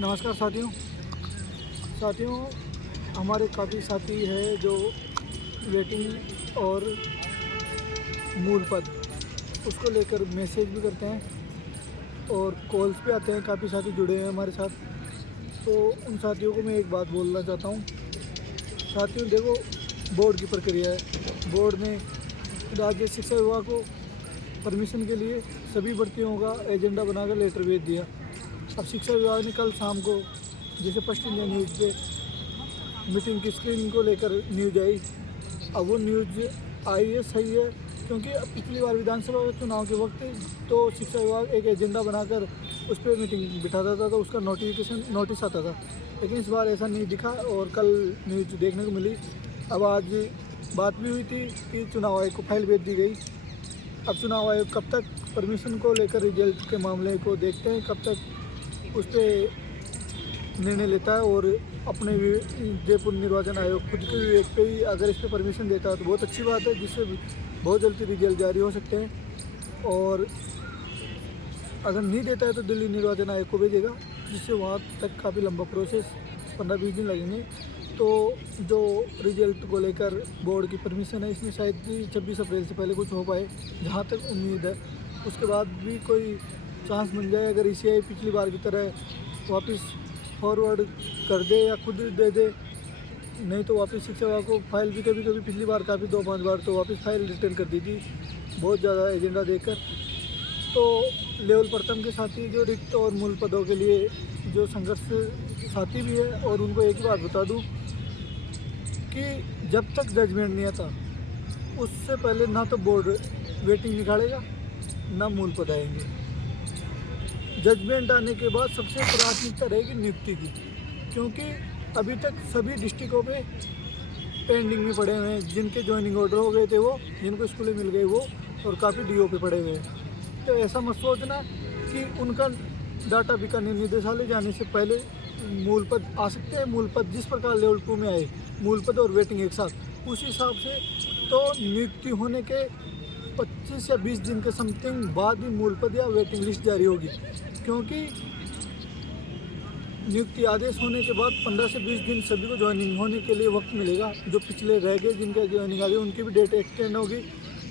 नमस्कार साथियों, हमारे काफ़ी साथी है जो वेटिंग और मूल पद उसको लेकर मैसेज भी करते हैं और कॉल्स पे आते हैं। काफ़ी साथी जुड़े हैं हमारे साथ, तो उन साथियों को मैं एक बात बोलना चाहता हूँ। साथियों देखो, बोर्ड की प्रक्रिया है। बोर्ड ने राज्य शिक्षा विभाग को परमिशन के लिए सभी भर्तियों का एजेंडा बनाकर लेटर भेज दिया। अब शिक्षा विभाग ने कल शाम को जैसे फर्स्ट इंडिया न्यूज़ पे मीटिंग की स्क्रीनिंग को लेकर न्यूज़ आई। अब वो न्यूज़ आई है, सही है, क्योंकि अब पिछली बार विधानसभा चुनाव के वक्त तो शिक्षा विभाग एक एजेंडा बनाकर उस पर मीटिंग बिठाता था, तो उसका नोटिस आता था। लेकिन इस बार ऐसा नहीं दिखा और कल न्यूज़ देखने को मिली। अब आज बात भी हुई थी कि चुनाव आयोग को फाइल भेज दी गई। अब चुनाव आयोग कब तक परमिशन को लेकर रिजल्ट के मामले को देखते हैं, कब तक उस पर निर्णय लेता है। और अपने जयपुर निर्वाचन आयोग खुद के विवेक पे ही अगर इस पर परमिशन देता है तो बहुत अच्छी बात है, जिससे बहुत जल्दी रिजल्ट जारी हो सकते हैं। और अगर नहीं देता है तो दिल्ली निर्वाचन आयोग को भेजेगा, जिससे वहाँ तक काफ़ी लंबा प्रोसेस 15-20 दिन लगेंगे। तो जो रिजल्ट को लेकर बोर्ड की परमिशन है, इसमें शायद कि 26 अप्रैल से पहले कुछ हो पाए, जहाँ तक उम्मीद है। उसके बाद भी कोई चांस मिल जाए, अगर ईसीआई पिछली बार की तरह वापस फॉरवर्ड कर दे या खुद दे दे, नहीं तो वापस शिक्षा विभाग को फाइल भी कभी पिछली बार काफ़ी 2-5 बार तो वापस फाइल रिटर्न कर दी थी, बहुत ज़्यादा एजेंडा देकर। तो लेवल प्रथम के साथी जो रिक्त और मूल पदों के लिए जो संघर्ष साथी भी है, और उनको एक ही बात बता दूं कि जब तक जजमेंट नहीं आता उससे पहले ना तो बोर्ड वेटिंग निकालेगा ना मूल पद आएंगे। जजमेंट आने के बाद सबसे प्राथमिकता रहेगी नियुक्ति की, क्योंकि अभी तक सभी डिस्ट्रिक्टों पे पेंडिंग में पड़े हुए हैं। जिनके ज्वाइनिंग ऑर्डर हो गए थे वो, जिनको स्कूलें मिल गई वो, और काफ़ी डीओ पे पड़े हुए हैं। तो ऐसा मत सोचना कि उनका डाटा बीकानेर निदेशालय जाने से पहले मूल पद आ सकते हैं। मूल पद जिस प्रकार लेवल 2 में आए, मूल पद और वेटिंग एक साथ, उस हिसाब से तो नियुक्ति होने के 25 या 20 दिन के समथिंग बाद ही मूल पद या वेटिंग लिस्ट जारी होगी। क्योंकि नियुक्ति आदेश होने के बाद 15 से 20 दिन सभी को ज्वाइनिंग होने के लिए वक्त मिलेगा। जो पिछले रह गए जिनका ज्वाइनिंग आ गई उनकी भी डेट एक्सटेंड होगी,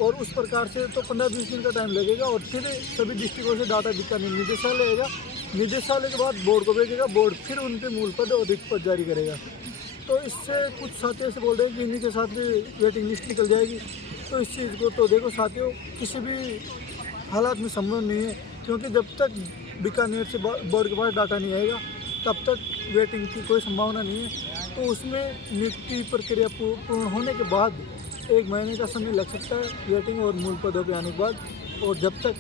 और उस प्रकार से तो 15-20 दिन का टाइम लगेगा। और फिर सभी डिस्ट्रिक्टों से डाटा बीकानेर निदेशालय आएगा, निदेशालय के बाद बोर्ड को भेजेगा, बोर्ड फिर उन पर मूल पद और रिक्त पद जारी करेगा। तो इससे कुछ साथी ऐसे बोल रहे हैं कि इन्हीं के साथ भी वेटिंग लिस्ट निकल जाएगी। तो इस चीज़ को तो देखो साथियों, किसी भी हालात में संभव नहीं है, क्योंकि जब तक बीकानेर से बोर्ड के पास डाटा नहीं आएगा तब तक वेटिंग की कोई संभावना नहीं है। तो उसमें नियुक्ति प्रक्रिया पूर्ण होने के बाद 1 महीने का समय लग सकता है वेटिंग और मूल पदों पे आने के बाद। और जब तक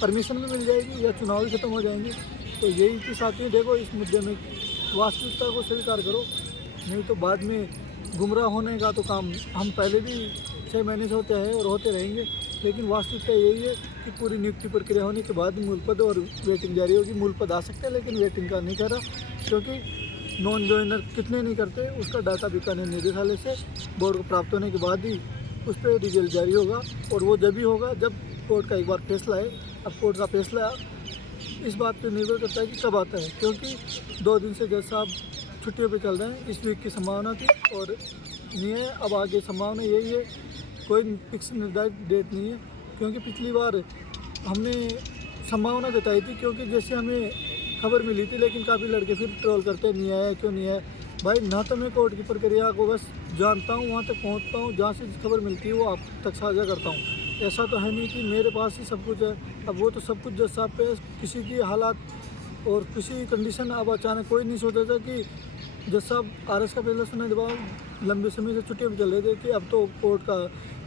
परमिशन भी मिल जाएगी या चुनाव भी खत्म हो जाएंगे। तो यही कि साथियों देखो, इस मुद्दे में वास्तविकता को स्वीकार करो, नहीं तो बाद में गुमराह होने का तो काम हम पहले भी 6 महीने से होते हैं और होते रहेंगे। लेकिन वास्तविकता यही है कि पूरी नियुक्ति प्रक्रिया होने के बाद मूल पद और वेटिंग जारी होगी। मूल पद आ सकते हैं लेकिन वेटिंग का नहीं करा, क्योंकि नॉन ज्वाइनर कितने नहीं करते उसका डाटा बीकानेर निदेशालय से बोर्ड को प्राप्त होने के बाद ही उस पर रिजल्ट जारी होगा। और वो जब भी होगा जब कोर्ट का एक बार फैसला है। अब कोर्ट का फैसला इस बात पर निर्भर करता है कि कब आता है, क्योंकि 2 दिन से जज साहब छुट्टियों पे चल रहे हैं। इस वीक की संभावना थी और नहीं है, अब आगे संभावना यही है, कोई फिक्स निर्धारित डेट नहीं है। क्योंकि पिछली बार हमने संभावना जताई थी, क्योंकि जैसे हमें खबर मिली थी, लेकिन काफ़ी लड़के फिर ट्रोल करते नहीं आया क्यों नहीं आया। भाई ना तो मैं कोर्ट की प्रक्रिया को बस जानता हूँ, वहाँ तक पहुँचता हूँ, जहाँ से खबर मिलती है वो आप तक साझा करता हूँ। ऐसा तो है नहीं कि मेरे पास ही सब कुछ है। अब वो तो सब कुछ जज साहब पे, किसी की हालात और किसी कंडीशन। अब अचानक कोई नहीं सोचा था कि जज साहब आरएस का फैसला सुनने के बाद लंबे समय से छुट्टियों में चल रहे थे कि अब तो कोर्ट का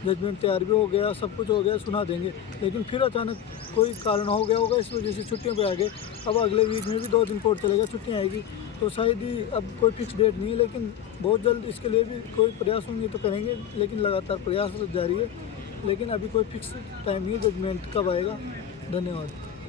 जजमेंट तैयार भी हो गया, सब कुछ हो गया, सुना देंगे। लेकिन फिर अचानक कोई कारण हो गया होगा, इस वजह से छुट्टियों पे आ गए। अब अगले वीक में भी 2 दिन कोर्ट चलेगा, छुट्टियाँ आएगी, तो शायद ही अब कोई फिक्स डेट नहीं है। लेकिन बहुत जल्द इसके लिए भी कोई प्रयास होंगे तो करेंगे, लेकिन लगातार प्रयास जारी है। लेकिन अभी कोई फिक्स टाइम नहीं है जजमेंट कब आएगा। धन्यवाद।